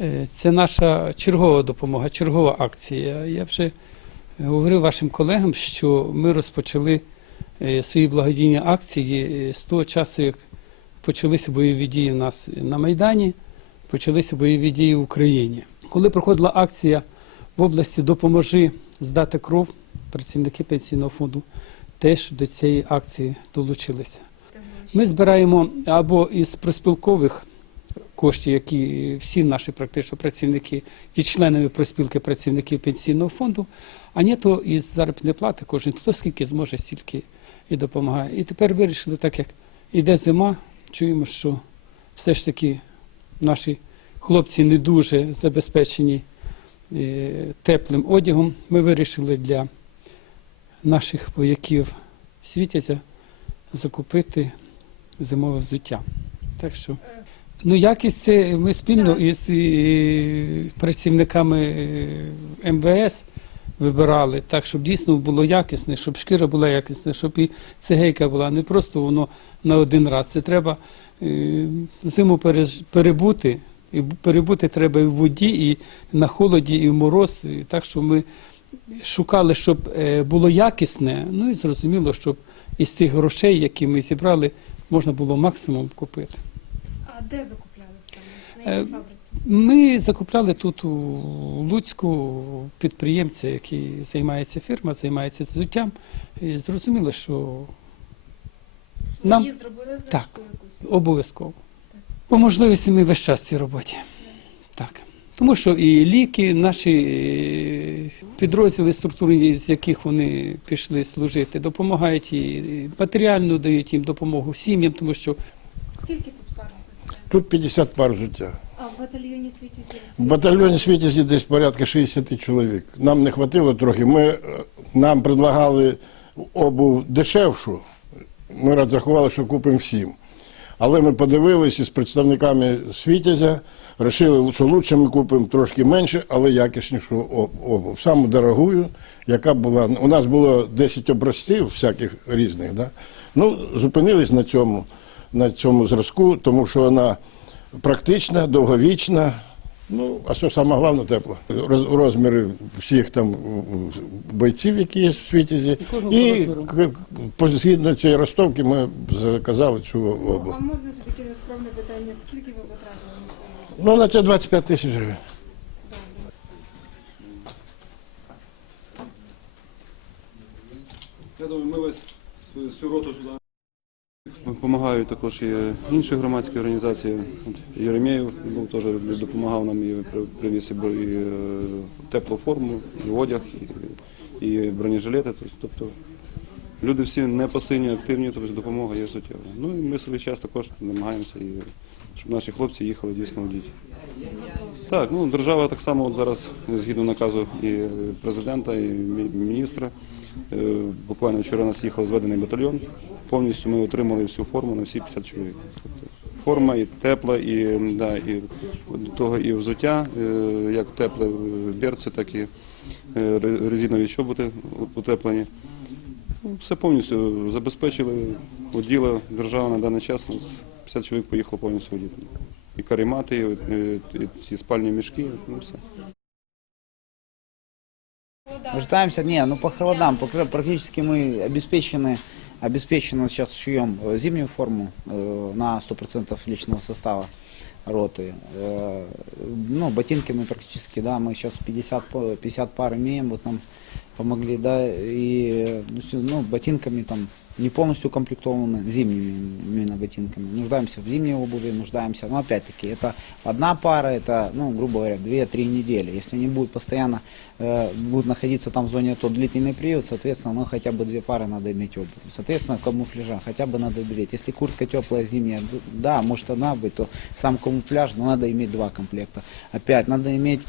Е, Це наша чергова допомога, чергова акція. Я вже говорив вашим колегам, що ми розпочали е, свої благодійні акції е, з того часу, як почалися бойові дії в нас на Майдані, почалися бойові дії в Україні. Коли проходила акція в області Допоможи здати кров, працівники пенсійного фонду теж до цієї акції долучилися. Ми збираємо або із проспілкових коштів, які всі наші практично працівники є членами проспілки працівників пенсійного фонду, а ні то із заробітної плати кожен хто скільки зможе, стільки і допомагає. І тепер вирішили, так як іде зима, чуємо, що все ж таки наші хлопці не дуже забезпечені е, теплим одягом. Ми вирішили для наших вояків світязя закупити зимове взуття. Так що, ну якість це ми спільно із працівниками е, МВС вибирали, так, щоб дійсно було якісне, щоб шкіра була якісна, щоб і цегейка була не просто воно на один раз. Це треба е, зиму перебути. І перебути треба і в воді, і на холоді, і в мороз. І так що ми шукали, щоб е, було якісне, ну і зрозуміло, щоб із тих грошей, які ми зібрали, можна було максимум купити. Де закупляли саме? На Е, якій фабриці? Ми закупляли тут у Луцьку підприємця, який займається фірма, займається взуттям. І зрозуміло, що Свої нам- зробили так. якусь? обов'язково. По можливості ми весь час в цій роботі. Так. Тому що і ліки, наші е, підрозділи структурні, з яких вони пішли служити, допомагають і матеріально дають їм допомогу сім'ям, тому що Скільки тут? Тут 50 пар взуття. А в батальйоні світіться? В батальйоні світязі десь порядка 60 чоловік. Нам не хватило трохи. Ми, е, нам предлагали обув дешевшу. Ми розрахували, що купимо всім. Але ми подивилися з представниками світязя, вирішили, що краще ми купимо трошки менше, але якіснішу обув. Саму дорогую, яка була. У нас було 10 образців всяких різних. Да? Ну, зупинились на цьому, на цьому зразку, тому що вона практична, довговічна. Ну, а що саме головне тепло. Роз, розміри всіх там бойців, які є в кожного І згідно цієї ростовки ми заказали цю Ну, обувь. а можна ж таке нескромне питання, скільки ви потратили на це? Ну, на це 25 тисяч гривень. Я думаю, ми весь всю роту сюди. Допомагають також і інші громадські організації. От Єремєєв був теж допомагав нам і при- привіз і, е, теплу форму, і одяг, і, і бронежилети. Тобто люди всі не пасивні, активні, тобто допомога є суттєва. Ну і ми свій час також намагаємося, і, щоб наші хлопці їхали дійсно в діті. Так, ну держава так само от зараз, згідно наказу і президента, і міністра. е, Буквально вчора нас їхав зведений батальйон. Повністю ми отримали всю форму на всі 50 чоловік. Тобто форма і тепла, і, да, і того і взуття, е, як тепле е, берці, так і е, ре- резинові чоботи утеплені. Ну, Все повністю забезпечили, уділа держава на даний час. Нас 50 чоловік поїхало повністю одіти І каремати, і, і, і ці спальні мішки, ну все. Нуждаемся, не, ну по холодам, по- практически мы обеспечены, обеспеченно сейчас шьем э, зимнюю форму э, на 100% личного состава роты. Э, Ну, ботинки мы практически, да, мы сейчас 50, по- 50 пар имеем, вот нам помогли, да, и э, ну, всё, ну, ботинками там не полностью укомплектованы зимними ботинками. Нуждаемся в зимней обуви, нуждаемся, но опять-таки это одна пара, это, ну, грубо говоря, 2-3 недели. Если они будут постоянно, э, будут находиться там в зоне АТО длительный период, соответственно, ну, хотя бы две пары надо иметь обувь. Соответственно, камуфляжа хотя бы надо две. Если куртка теплая зимняя, да, может одна быть, то сам камуфляж, но надо иметь два комплекта. Опять, надо иметь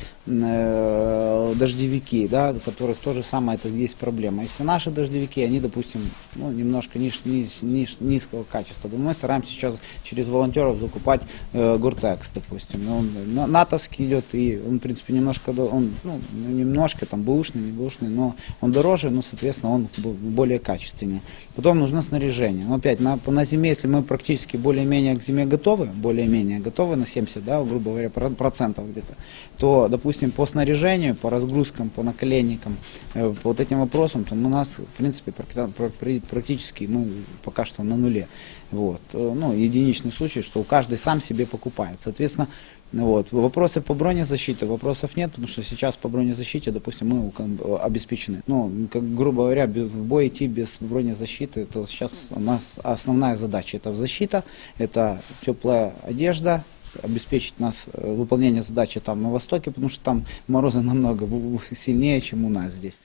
дождевики, да, у которых тоже самое это есть проблема. Если наши дождевики, они, допустим, ну, немножко ниж- ниж- ниж- низкого качества. Мы стараемся сейчас через волонтеров закупать э, Гуртекс, допустим. И Он на- натовский идет, и он, в принципе, немножко, он, ну, немножко там бэушный, не бэушный, но он дороже, но, соответственно, он бо- более качественнее. Потом нужно снаряжение. Но опять, на, на зиме, если мы практически более-менее к зиме готовы, более-менее готовы на 70, да, грубо говоря, про- процентов где-то, то, допустим, по снаряжению, по разгрузкам, по наколенникам, э, по вот этим вопросам, то у нас, в принципе, практи- пр- при- практически мы пока что на нуле. Вот. Э, Ну, единичный случай, что каждый сам себе покупает. Соответственно, вот. Вопросы по бронезащите, вопросов нет, потому что сейчас по бронезащите, допустим, мы уком- обеспечены. Ну, как, грубо говоря, в бой идти без бронезащиты, то сейчас у нас основная задача это защита, это теплая одежда, обеспечить нас э, выполнение задачи там на востоке, потому что там морозы намного бу- сильнее, чем у нас здесь.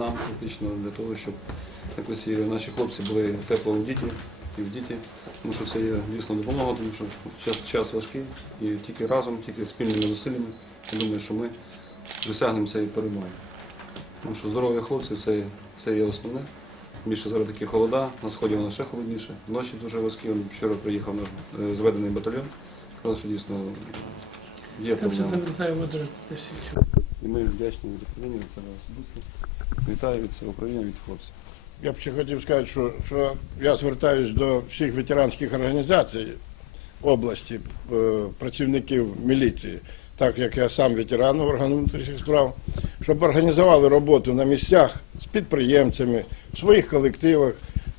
Нам фактично для того, щоб якось і наші хлопці були тепло в діті і в діті, тому що це є дійсно допомога, тому що час, час важкий і тільки разом, тільки спільними зусиллями, я думаю, що ми досягнемо цієї перемоги. Тому що здоров'я хлопців це, це є основне. Більше зараз такі холода, на сході воно ще холодніше, ночі дуже важкі. Он Вчора приїхав наш е, зведений батальйон, сказав, що дійсно є Там вже проблема. замерзає вода, теж чую. І ми вдячні від управління від себе особисто. Вітаю від цього управління від хлопців. Я б ще хотів сказати, що, що я звертаюся до всіх ветеранських організацій області, е, працівників міліції, так як я сам ветеран органу внутрішніх справ, щоб організували роботу на місцях з підприємцями, в своїх колективах,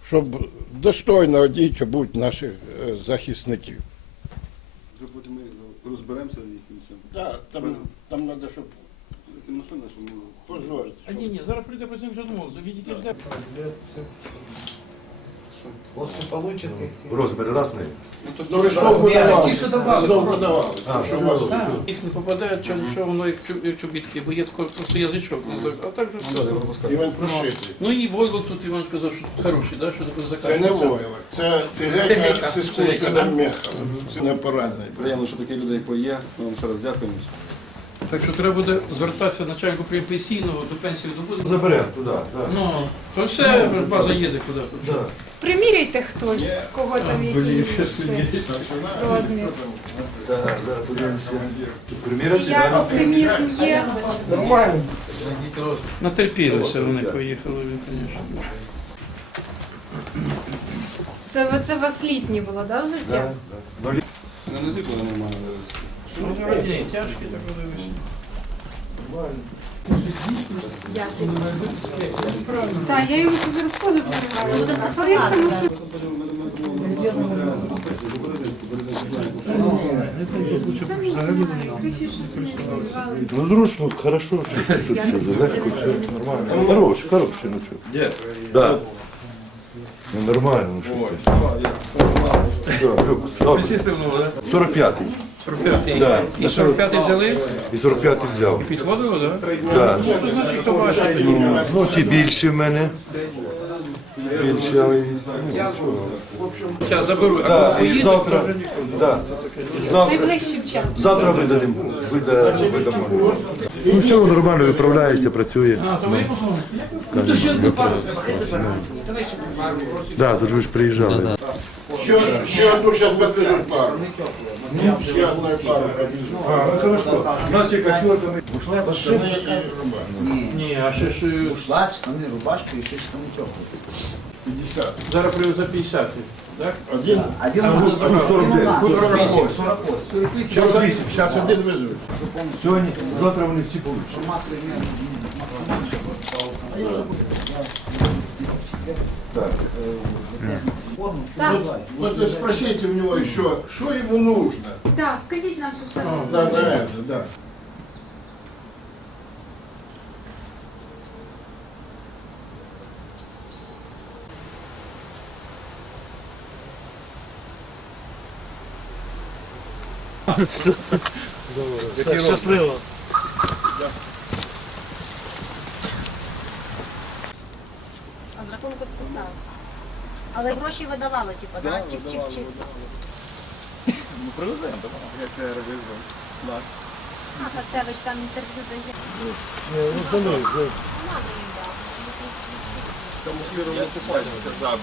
щоб достойно одіти будь наших е, захисників. Вже потім ми розберемося з їхнім цим. Так, там, там треба, щоб Це машина, що ми позорити. А ні, ні, зараз прийде працівник домовився. Відійте взяти. Хлопці получать їх. Розмір разний. Ну, то Ну, ви ж знову Розміри. Ті, що давали. Продавали. А, Що вас? Їх не попадає, що нічого, воно як чу- як чобітки, бо є тако- просто язичок. не так. А так же Ну, не все. пропускати. І він прошитий. Ну і войлок тут Іван сказав, що хороший, да, що таке Це не войлок, це цигейка Цигейка. з іскусственним мехом. Це не поранений. Приємно, що такі люди, як ви є. Ми вам ще раз дякуємо. Так що треба буде звертатися начальнику пенсійного до пенсії добуде. Заберемо туди. Да. Ну, то все, база їде куди. Да. Приміряйте хтось, кого там який розмір. Зараз, зараз подивимося. Приміряти, як да? оптимізм є. Натерпілися вони поїхали, він, звісно. Це, ви- це у вас літнє було, да, взуття? Не не тільки немає. Ну, тяжкі так подивися. Так, я йому ще зараз теж перебуваю. Ну, зручно, хорошо, чуть-чуть, чуть-чуть, легко, все нормально. Хороший, хороший, ну что. Да. Ну, нормально, ну что ты. Да, люкс, добре. Присісти в да? 45-й. 45-й. Да. І 45-й взяли, І 45-й взяв. підходило, так? Да. Ну, бачить. Ну, ну, ці більші в мене. Більші, але... ну, Я заберу, а Да, коли і поїде, завтра, то вже ніколи. да. Завтра, Найближчим часом. завтра видадим, вида, видамо. Ну, все нормально, виправляється, працює. А, то ви позвоните? Ну, то ще одну пару треба, хай забирають. Да, тут ви ж приїжджали. Ще, ще одну зараз пару. Ще одну пару підвезуть. А, ну хорошо. У нас є кафірками. Ушла до штани і рубашка. Ні, а ще ж е, Ушла, штани, рубашка і ще штани теплі. 50. зараз привезе 50, так? Один. Один А, буде ну, 49. Куди 48. 48. Зараз, зараз один везуть. Сьогодні, завтра вони всі получать. Інформацію не Так. Так, Вот спросите у него еще, что ему нужно так, скажіть нам, що ще. на, на это, да. Щасливо. А з рахунку списав. Але гроші видавали, типу, да? Чик-чик-чик. Ну, привеземо, я це ревізор. А, Костевич там інтерв'ю дає. Ну, це ми, Мало їм дав. камуфлированную купальник, это жабы.